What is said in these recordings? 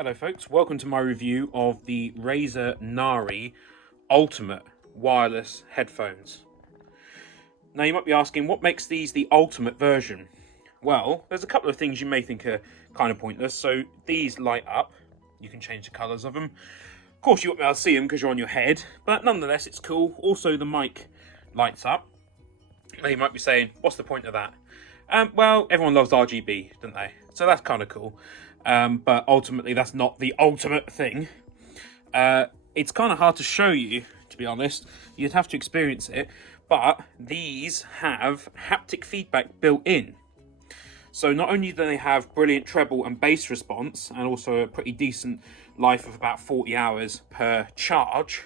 Hello folks, welcome to my review of the Razer Nari Ultimate wireless headphones. Now you might be asking, what makes these the ultimate version? Well, there's a couple of things you may think are kind of pointless. So these light up, you can change the colours of them. Of course you won't be able to see them because you're on your head, but nonetheless it's cool. Also the mic lights up. Now you might be saying, what's the point of that? Well, everyone loves RGB, don't they? So that's kind of cool. But ultimately, that's not the ultimate thing. It's kind of hard to show you, to be honest. You'd have to experience it. But these have haptic feedback built in. So not only do they have brilliant treble and bass response, and also a pretty decent life of about 40 hours per charge,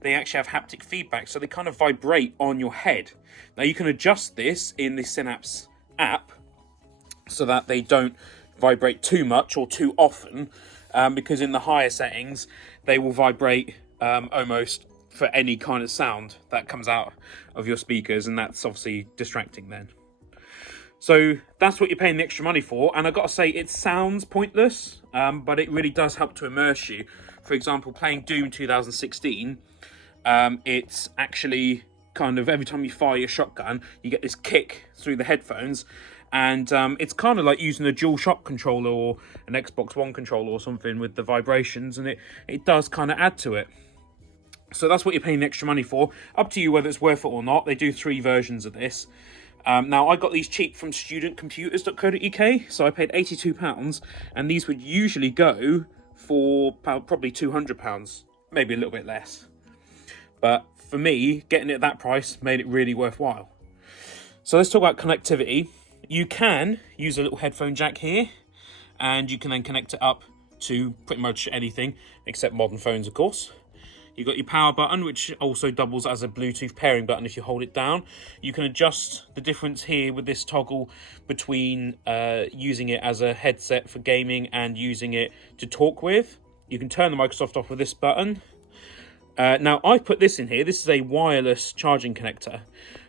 they actually have haptic feedback. So they kind of vibrate on your head. Now you can adjust this in the Synapse app so that they don't vibrate too much or too often, because in the higher settings they will vibrate almost for any kind of sound that comes out of your speakers, and that's obviously distracting then. So that's what you're paying the extra money for, and I've got to say it sounds pointless, but it really does help to immerse you. For example, playing Doom 2016, it's actually kind of every time you fire your shotgun you get this kick through the headphones, and it's kind of like using a DualShock controller or an Xbox One controller or something with the vibrations, and it does kind of add to it. So that's what you're paying the extra money for. Up to you whether it's worth it or not. They do 3 versions of this. Now I got these cheap from studentcomputers.co.uk, so I paid £82, and these would usually go for probably £200, maybe a little bit less. But for me, getting it at that price made it really worthwhile. So let's talk about connectivity. You can use a little headphone jack here, and you can then connect it up to pretty much anything, except modern phones, of course. You've got your power button, which also doubles as a Bluetooth pairing button if you hold it down. You can adjust the difference here with this toggle between using it as a headset for gaming and using it to talk with. You can turn the Microsoft off with this button. Now, I've put this in here. This is a wireless charging connector.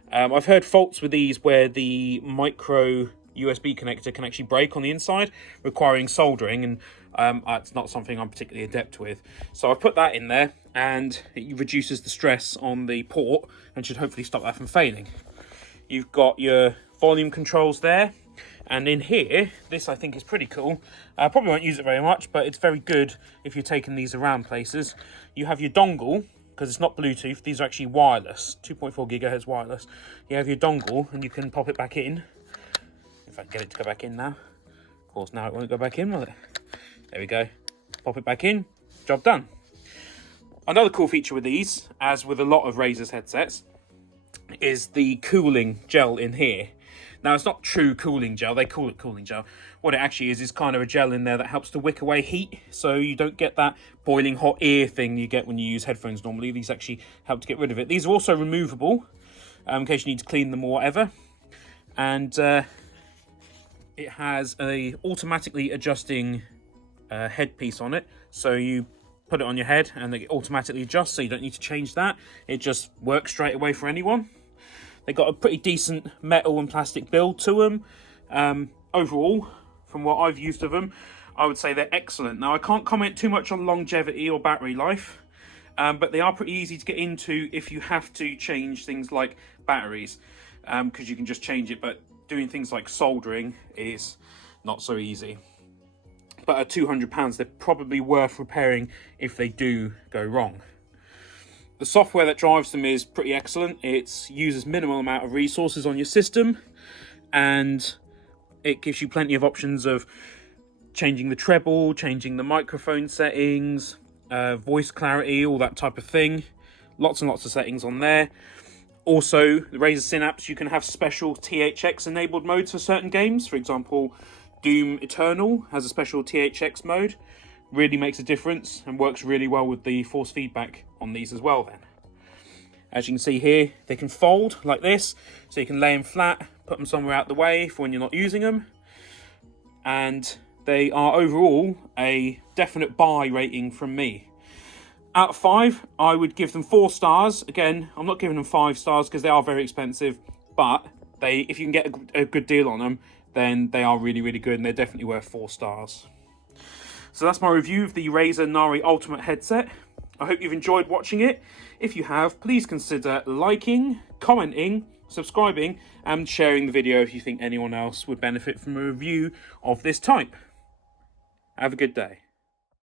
I've heard faults with these where the micro USB connector can actually break on the inside, requiring soldering, and it's not something I'm particularly adept with. So I've put that in there, and it reduces the stress on the port and should hopefully stop that from failing. You've got your volume controls there, and in here, this I think is pretty cool. I probably won't use it very much, but it's very good if you're taking these around places. You have your dongle, because it's not Bluetooth, these are actually wireless, 2.4 gigahertz wireless. You have your dongle, and you can pop it back in. If I can get it to go back in now. Of course, now it won't go back in, will it? There we go. Pop it back in, job done. Another cool feature with these, as with a lot of Razer's headsets, is the cooling gel in here. Now, it's not true cooling gel, they call it cooling gel. What it actually is kind of a gel in there that helps to wick away heat, so you don't get that boiling hot ear thing you get when you use headphones normally. These actually help to get rid of it. These are also removable, in case you need to clean them or whatever. And it has a automatically adjusting headpiece on it, so you put it on your head and it automatically adjusts, so you don't need to change that. It just works straight away for anyone. They got a pretty decent metal and plastic build to them. Overall, from what I've used of them, I would say they're excellent. Now, I can't comment too much on longevity or battery life, but they are pretty easy to get into if you have to change things like batteries, because you can just change it, but doing things like soldering is not so easy. But at £200, they're probably worth repairing if they do go wrong. The software that drives them is pretty excellent. It uses minimal amount of resources on your system, and it gives you plenty of options of changing the treble, changing the microphone settings, voice clarity, all that type of thing. Lots and lots of settings on there. Also, the Razer Synapse, you can have special THX enabled modes for certain games. For example, Doom Eternal has a special THX mode. Really makes a difference and works really well with the force feedback on these as well then. As you can see here, they can fold like this, so you can lay them flat, put them somewhere out the way for when you're not using them. And they are overall a definite buy rating from me. Out of 5, I would give them 4 stars. Again, I'm not giving them 5 stars because they are very expensive, but if you can get a good deal on them, then they are really, really good, and they're definitely worth 4 stars. So that's my review of the Razer Nari Ultimate headset. I hope you've enjoyed watching it. If you have, please consider liking, commenting, subscribing, and sharing the video if you think anyone else would benefit from a review of this type. Have a good day.